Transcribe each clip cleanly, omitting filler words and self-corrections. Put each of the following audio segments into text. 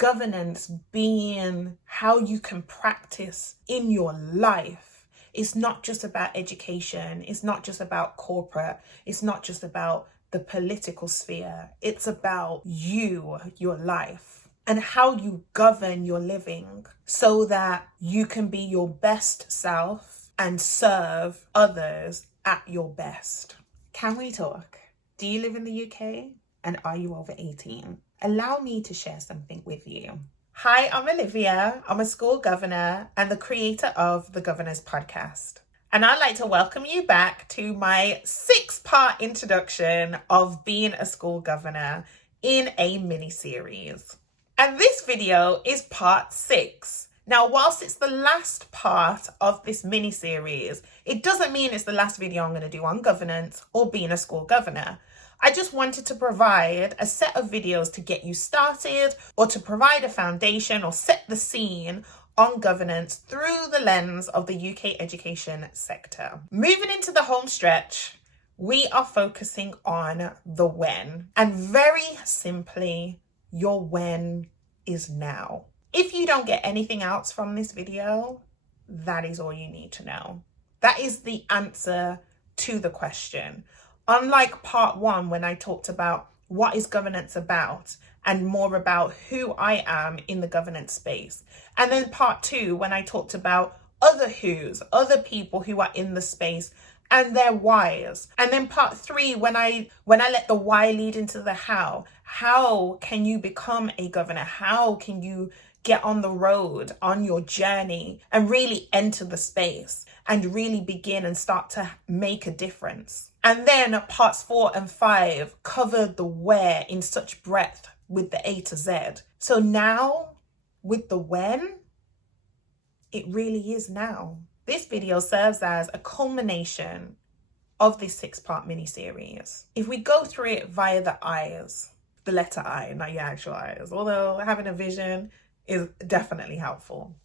governance being how you can practice in your life. It's not just about education. It's not just about corporate. It's not just about the political sphere. It's about you, your life, and how you govern your living so that you can be your best self and serve others at your best. Can we talk? Do you live in the UK? And are you over 18? Allow me to share something with you. Hi, I'm Olivia. I'm a school governor and the creator of the Governors Podcast. And I'd like to welcome you back to my 6-part introduction of being a school governor in a mini-series. And this video is part 6. Now, whilst it's the last part of this mini-series, it doesn't mean it's the last video I'm going to do on governance or being a school governor. I just wanted to provide a set of videos to get you started or to provide a foundation or set the scene on governance through the lens of the UK education sector. Moving into the home stretch, we are focusing on the when. And very simply, your when is now. If you don't get anything else from this video, that is all you need to know. That is the answer to the question. Unlike part 1, when I talked about what is governance about and more about who I am in the governance space. And then part 2, when I talked about other who's, other people who are in the space and their whys. And then part 3, when I let the why lead into the how. How can you become a governor? How can you get on the road, on your journey, and really enter the space and really begin and start to make a difference? And then parts 4 and 5 covered the where in such breadth with the A to Z. So now with the when, it really is now. This video serves as a culmination of this 6-part mini-series. If we go through it via the I's, the letter I, not your actual eyes, although having a vision is definitely helpful.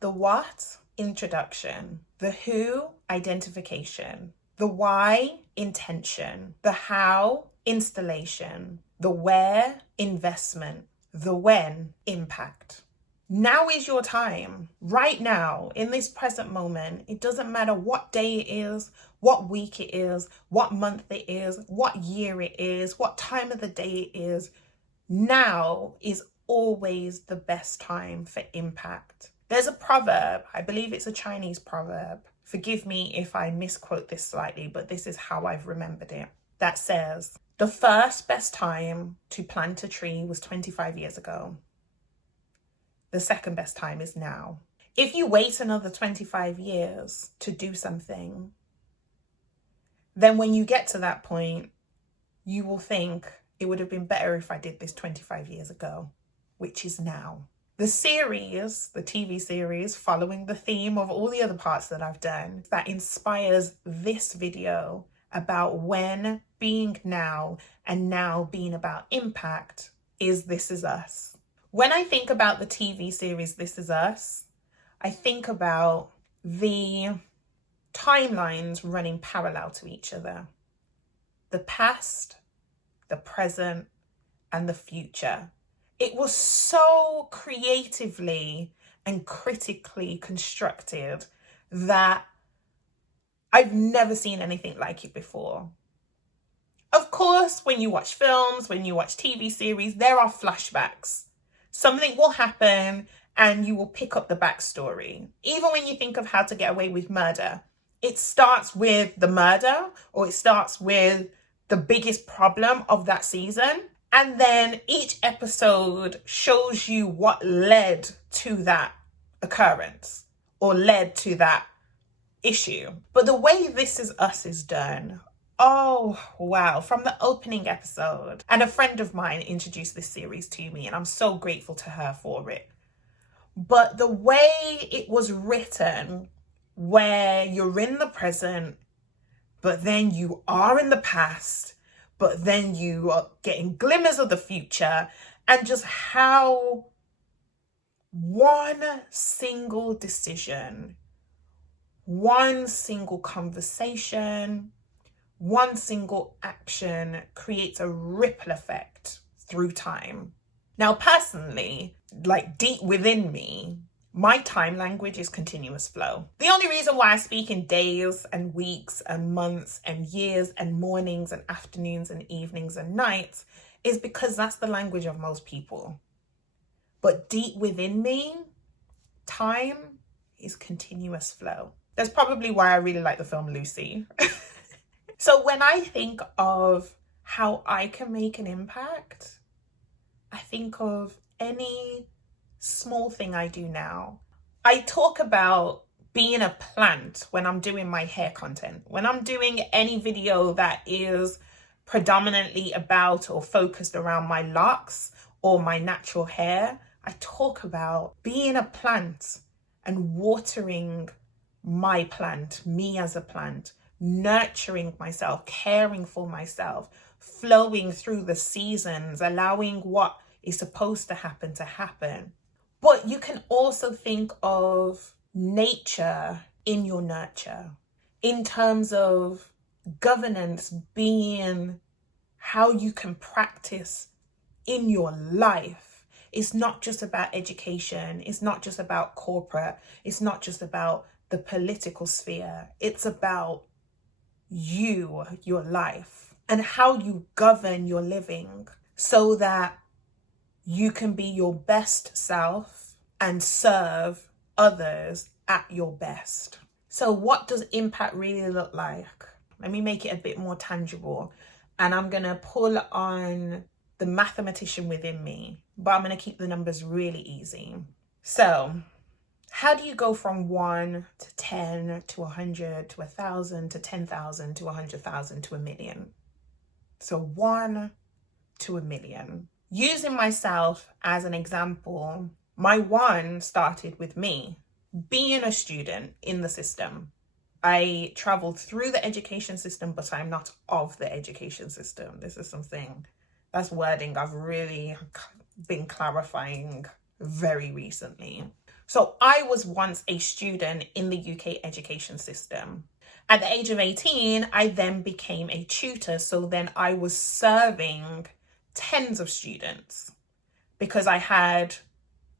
The what, introduction. The who, identification. The why, intention. The how, installation. The where, investment. The when, impact. Now is your time. Right now, in this present moment, it doesn't matter what day it is, what week it is, what month it is, what year it is, what time of the day it is. Now is always the best time for impact. There's a proverb, I believe it's a Chinese proverb. Forgive me if I misquote this slightly, but this is how I've remembered it. That says, the first best time to plant a tree was 25 years ago. The second best time is now. If you wait another 25 years to do something, then when you get to that point, you will think it would have been better if I did this 25 years ago, which is now. The series, the TV series, following the theme of all the other parts that I've done, that inspires this video about when being now and now being about impact is This Is Us. When I think about the TV series This Is Us, I think about the timelines running parallel to each other. The past, the present, and the future. It was so creatively and critically constructed that I've never seen anything like it before. Of course, when you watch films, when you watch TV series, there are flashbacks. Something will happen and you will pick up the backstory. Even when you think of How to Get Away with Murder, it starts with the murder or it starts with the biggest problem of that season. And then each episode shows you what led to that occurrence or led to that issue. But the way This Is Us is done, oh, wow. From the opening episode, and a friend of mine introduced this series to me, and I'm so grateful to her for it. But the way it was written, where you're in the present, but then you are in the past, but then you are getting glimmers of the future, and just how one single decision, one single conversation, one single action creates a ripple effect through time. Now, personally, like deep within me, my time language is continuous flow. The only reason why I speak in days and weeks and months and years and mornings and afternoons and evenings and nights is because that's the language of most people. But deep within me, time is continuous flow. That's probably why I really like the film Lucy. So when I think of how I can make an impact, I think of any small thing I do now. I talk about being a plant when I'm doing my hair content. When I'm doing any video that is predominantly about or focused around my locks or my natural hair, I talk about being a plant and watering my plant, me as a plant, nurturing myself, caring for myself, flowing through the seasons, allowing what is supposed to happen. But you can also think of nature in your nurture, in terms of governance being how you can practice in your life. It's not just about education. It's not just about corporate. It's not just about the political sphere. It's about you, your life, and how you govern your living so that you can be your best self and serve others at your best. So what does impact really look like? Let me make it a bit more tangible. And I'm going to pull on the mathematician within me, but I'm going to keep the numbers really easy. So how do you go from 1 to 10 to 100 to 1,000 to 10,000 to 100,000 to 1,000,000? So 1 to 1,000,000. Using myself as an example, my 1 started with me being a student in the system. I traveled through the education system, but I'm not of the education system. This is something, that's wording I've really been clarifying very recently. So I was once a student in the UK education system. At the age of 18, I then became a tutor. So then I was serving tens of students because I had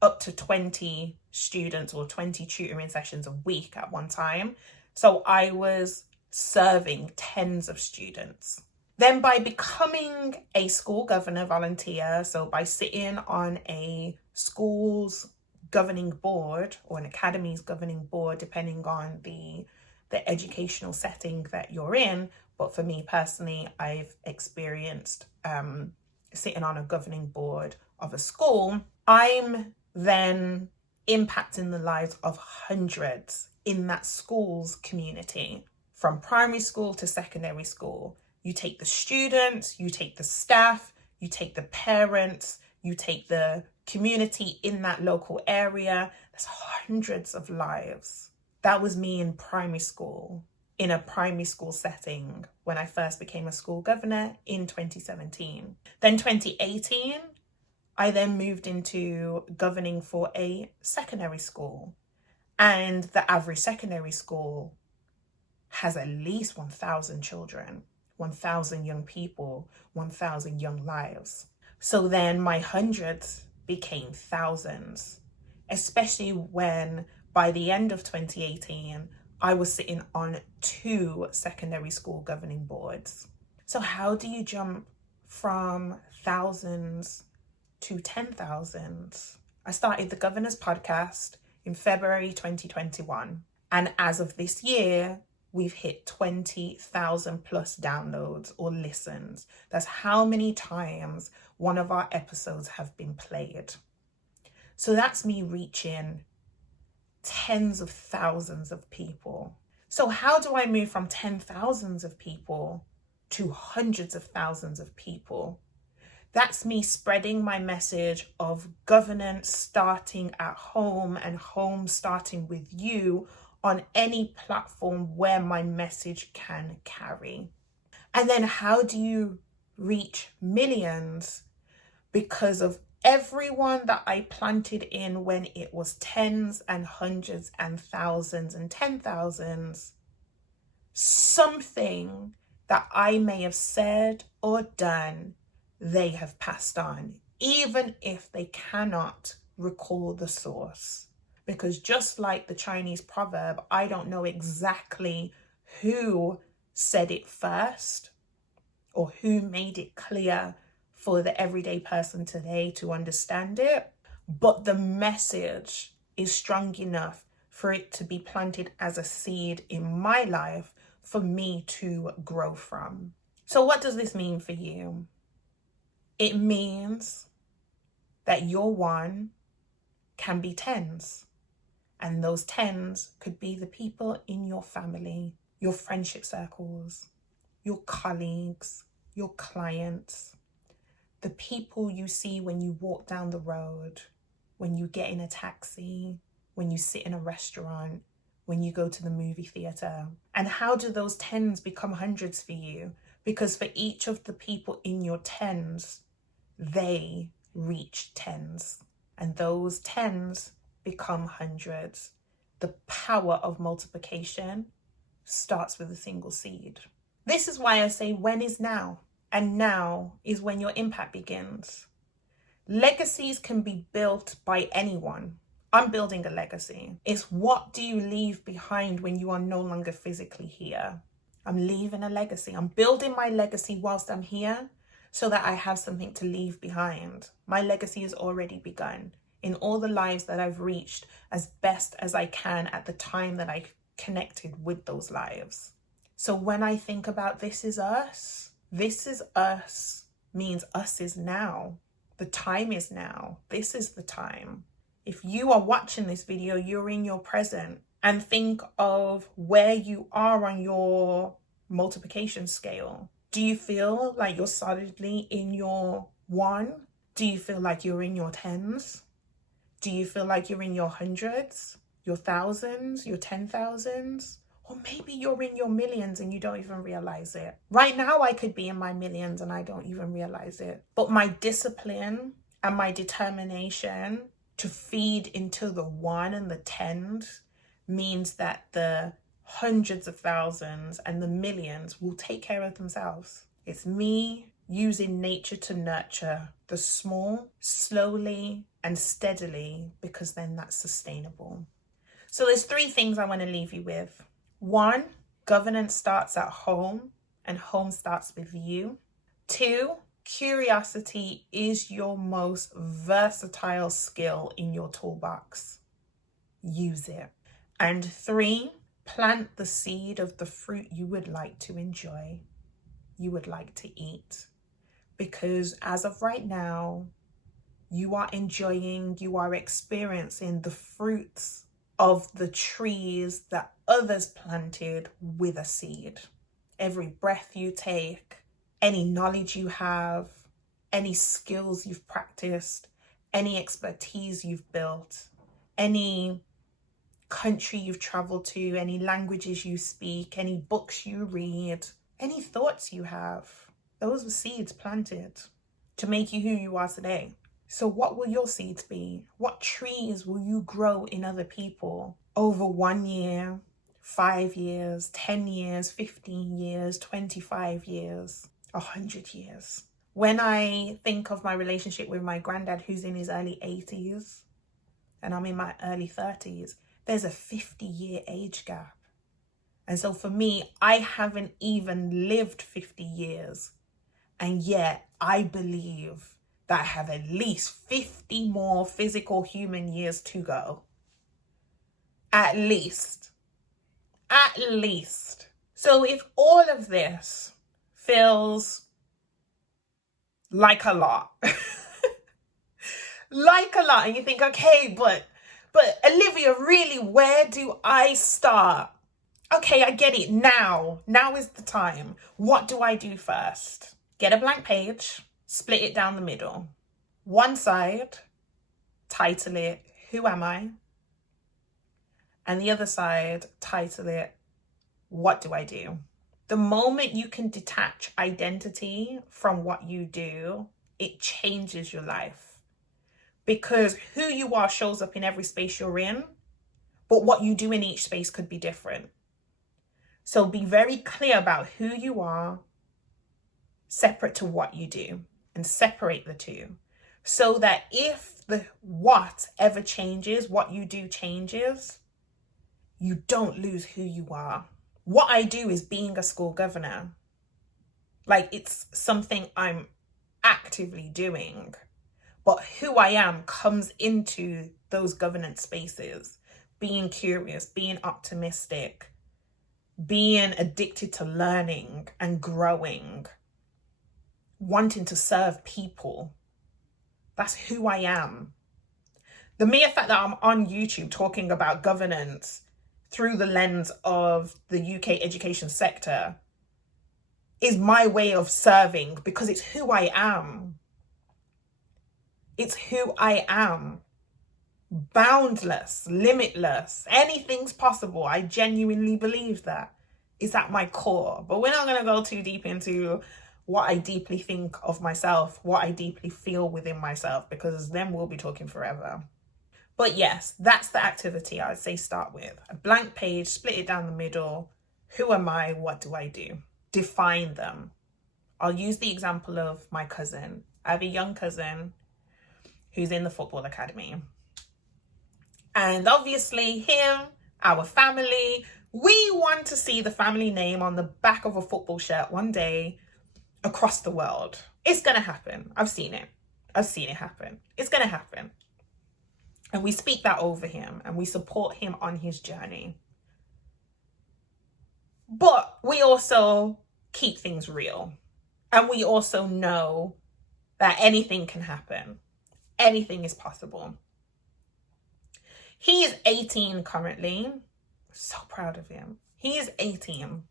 up to 20 students or 20 tutoring sessions a week at one time. So I was serving tens of students. Then by becoming a school governor volunteer, so by sitting on a school's governing board or an academy's governing board, depending on the educational setting that you're in. But for me personally, I've experienced sitting on a governing board of a school. I'm then impacting the lives of hundreds in that school's community, from primary school to secondary school. You take the students, you take the staff, you take the parents, you take the community in that local area. There's hundreds of lives. That was me in primary school, in a primary school setting when I first became a school governor in 2017. Then 2018, I then moved into governing for a secondary school. And the average secondary school has at least 1,000 children, 1,000 young people, 1,000 young lives. So then my hundreds became thousands, especially when by the end of 2018, I was sitting on 2 secondary school governing boards. So how do you jump from thousands to 10,000? I started the Governor's Podcast in February 2021. And as of this year, we've hit 20,000 plus downloads or listens. That's how many times one of our episodes have been played. So that's me reaching tens of thousands of people. So how do I move from 10,000s of people to hundreds of thousands of people? That's me spreading my message of governance starting at home and home starting with you on any platform where my message can carry. And then how do you reach millions? Because of everyone that I planted in when it was tens and hundreds and thousands and 10,000s, something that I may have said or done, they have passed on even if they cannot recall the source. Because just like the Chinese proverb, I don't know exactly who said it first or who made it clear for the everyday person today to understand it, but the message is strong enough for it to be planted as a seed in my life for me to grow from. So what does this mean for you? It means that your one can be tens. And those tens could be the people in your family, your friendship circles, your colleagues, your clients, the people you see when you walk down the road, when you get in a taxi, when you sit in a restaurant, when you go to the movie theatre. And how do those tens become hundreds for you? Because for each of the people in your tens, they reach tens. And those tens become hundreds. The power of multiplication starts with a single seed. This is why I say when is now, and now is when your impact begins. Legacies can be built by anyone. I'm building a legacy. It's what do you leave behind when you are no longer physically here? I'm leaving a legacy. I'm building my legacy whilst I'm here so that I have something to leave behind. My legacy has already begun in all the lives that I've reached as best as I can at the time that I connected with those lives. So when I think about this is us means us is now. The time is now. This is the time. If you are watching this video, you're in your present, and think of where you are on your multiplication scale. Do you feel like you're solidly in your one? Do you feel like you're in your tens? Do you feel like you're in your hundreds, your thousands, your 10,000s? Or maybe you're in your millions and you don't even realize it. Right now, I could be in my millions and I don't even realize it. But my discipline and my determination to feed into the one and the tens means that the hundreds of thousands and the millions will take care of themselves. It's me using nature to nurture the small, slowly and steadily, because then that's sustainable. So there's 3 things I want to leave you with. 1, governance starts at home and home starts with you. 2, curiosity is your most versatile skill in your toolbox. Use it. And 3, plant the seed of the fruit you would like to enjoy, you would like to eat. Because as of right now, you are enjoying, you are experiencing the fruits of the trees that others planted with a seed. Every breath you take, any knowledge you have, any skills you've practiced, any expertise you've built, any country you've traveled to, any languages you speak, any books you read, any thoughts you have, those were seeds planted to make you who you are today. So what will your seeds be? What trees will you grow in other people over 1 year, 5 years, 10 years, 15 years, 25 years, 100 years? When I think of my relationship with my granddad, who's in his early 80s, and I'm in my early 30s, there's a 50-year age gap. And so for me, I haven't even lived 50 years. And yet I believe that I have at least 50 more physical human years to go. At least. So if all of this feels like a lot, and you think, okay, but Olivia, really, where do I start? Okay, I get it now. Now is the time. What do I do first? Get a blank page, split it down the middle. One side, title it, Who Am I? And the other side, title it, What Do I Do? The moment you can detach identity from what you do, it changes your life. Because who you are shows up in every space you're in, but what you do in each space could be different. So be very clear about who you are, separate to what you do, and separate the two. so that if the what ever changes, what you do changes, you don't lose who you are. What I do is being a school governor. Like, it's something I'm actively doing, but who I am comes into those governance spaces, being curious, being optimistic, being addicted to learning and growing, wanting to serve people. That's who I am. The mere fact that I'm on YouTube talking about governance through the lens of the UK education sector is my way of serving, because it's who I am. It's who I am. Boundless, limitless, anything's possible. I genuinely believe that. It's at my core. But we're not going to go too deep into what I deeply think of myself, what I deeply feel within myself, because then we'll be talking forever. But yes, that's the activity I would say start with. A blank page, split it down the middle. Who am I? What do I do? Define them. I'll use the example of my cousin. I have a young cousin who's in the football academy. And obviously him, our family, we want to see the family name on the back of a football shirt one day across the world. It's going to happen. I've seen it. I've seen it happen. It's going to happen. And we speak that over him and we support him on his journey. But we also keep things real. And we also know that anything can happen. Anything is possible. He is 18 currently. So proud of him. He is 18.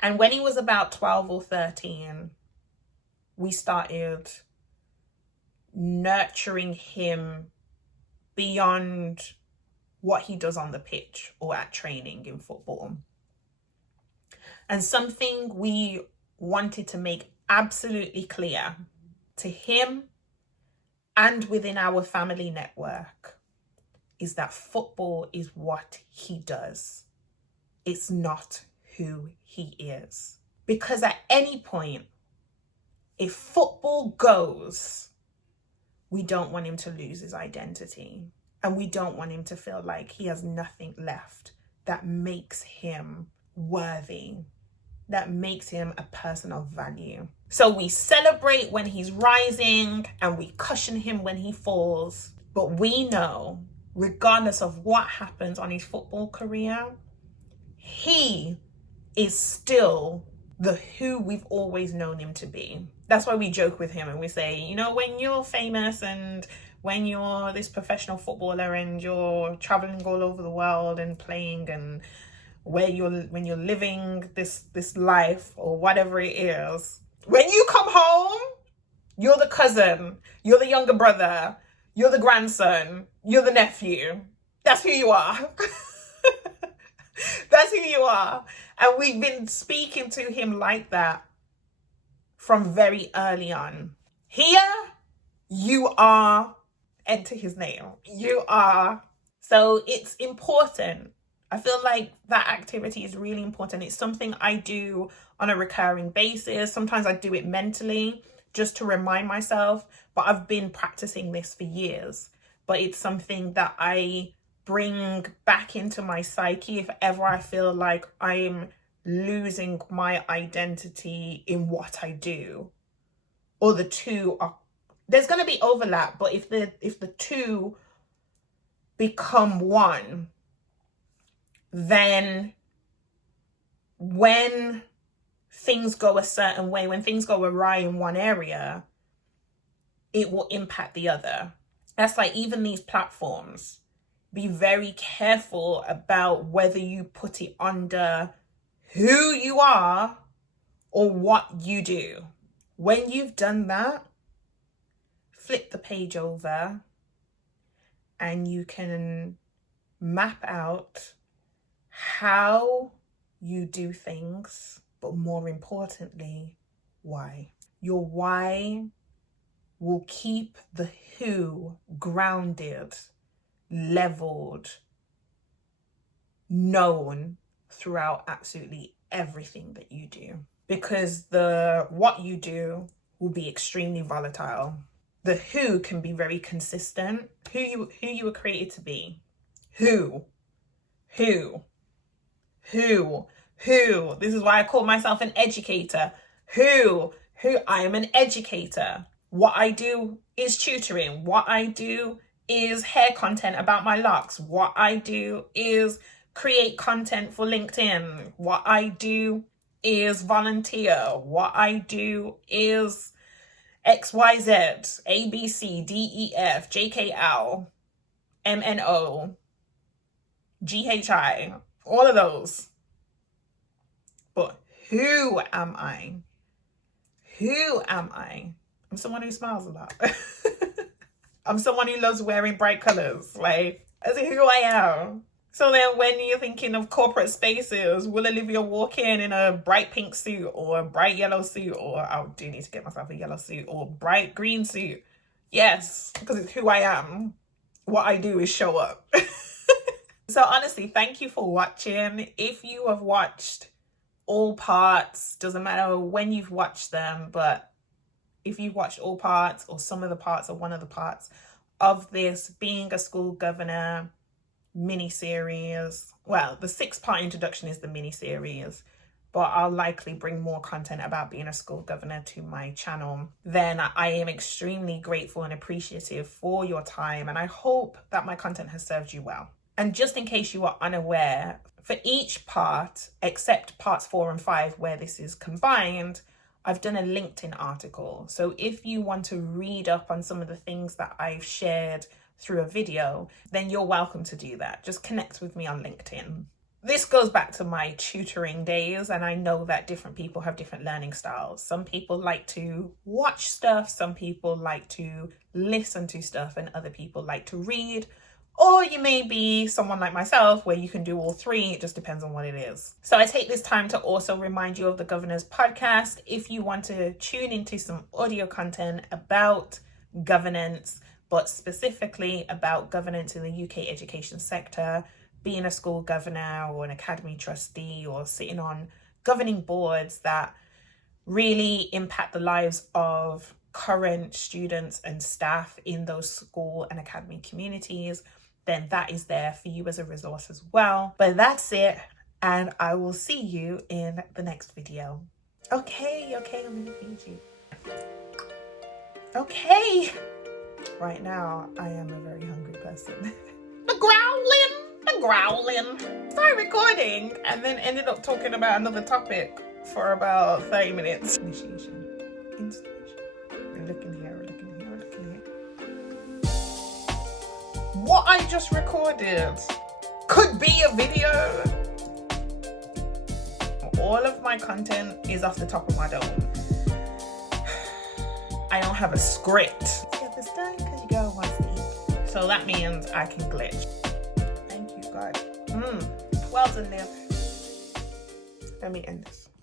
And when he was about 12 or 13, we started nurturing him beyond what he does on the pitch or at training in football. And something we wanted to make absolutely clear to him and within our family network is that football is what he does. It's not who he is. Because at any point, if football goes, we don't want him to lose his identity. And we don't want him to feel like he has nothing left that makes him worthy, that makes him a person of value. So we celebrate when he's rising and we cushion him when he falls. But we know, regardless of what happens on his football career, he is still the who we've always known him to be. That's why we joke with him and we say, you know, when you're famous and when you're this professional footballer and you're traveling all over the world and playing and when you're living this life or whatever it is, when you come home, you're the cousin, you're the younger brother, you're the grandson, you're the nephew. That's who you are. That's who you are. And we've been speaking to him like that from very early on. Here, you are, enter his name, you are. So it's important. I feel like that activity is really important. It's something I do on a recurring basis. Sometimes I do it mentally just to remind myself, but I've been practicing this for years. But it's something that I bring back into my psyche if ever I feel like I'm losing my identity in what I do. Or the two are, there's going to be overlap, but if the two become one, then when things go a certain way, when things go awry in one area, it will impact the other. That's like even these platforms. Be very careful about whether you put it under who you are or what you do. When you've done that, flip the page over and you can map out how you do things, but more importantly, why. Your why will keep the who grounded, leveled, known throughout absolutely everything that you do. Because the what you do will be extremely volatile. The who can be very consistent. Who you were created to be. Who. This is why I call myself an educator. Who I am an educator. What I do is tutoring. What I do is hair content about my locks. What I do is create content for LinkedIn. What I do is volunteer. What I do is XYZ, ABC, DEF, JKL, MNO, GHI, all of those. But who am I? Who am I? I'm someone who smiles a lot. I'm someone who loves wearing bright colors. Like, that's who I am. So then when you're thinking of corporate spaces, will Olivia walk in a bright pink suit or a bright yellow suit, or I do need to get myself a yellow suit or bright green suit? Yes, because it's who I am. What I do is show up. So honestly, thank you for watching. If you have watched all parts, doesn't matter when you've watched them, but if you've watched all parts or some of the parts or one of the parts of this Being a School Governor mini-series, well, the 6-part introduction is the mini-series, but I'll likely bring more content about being a school governor to my channel, then I am extremely grateful and appreciative for your time, and I hope that my content has served you well. And just in case you are unaware, for each part, except parts 4 and 5 where this is combined, I've done a LinkedIn article. So if you want to read up on some of the things that I've shared through a video, then you're welcome to do that. Just connect with me on LinkedIn. This goes back to my tutoring days, and I know that different people have different learning styles. Some people like to watch stuff, some people like to listen to stuff, and other people like to read. Or you may be someone like myself where you can do all three. It just depends on what it is. So I take this time to also remind you of the Governor's Podcast. If you want to tune into some audio content about governance, but specifically about governance in the UK education sector, being a school governor or an academy trustee or sitting on governing boards that really impact the lives of current students and staff in those school and academy communities, then that is there for you as a resource as well. But that's it, and I will see you in the next video. Okay, I'm gonna feed you. Okay. Right now, I am a very hungry person. The growling. Started recording and then ended up talking about another topic for about 30 minutes. Initiation. Installation. We're looking here. What I just recorded could be a video. All of my content is off the top of my dome. I don't have a script. Get this done because you go want to eat. So that means I can glitch. Thank you, God. 12's in there. Let me end this.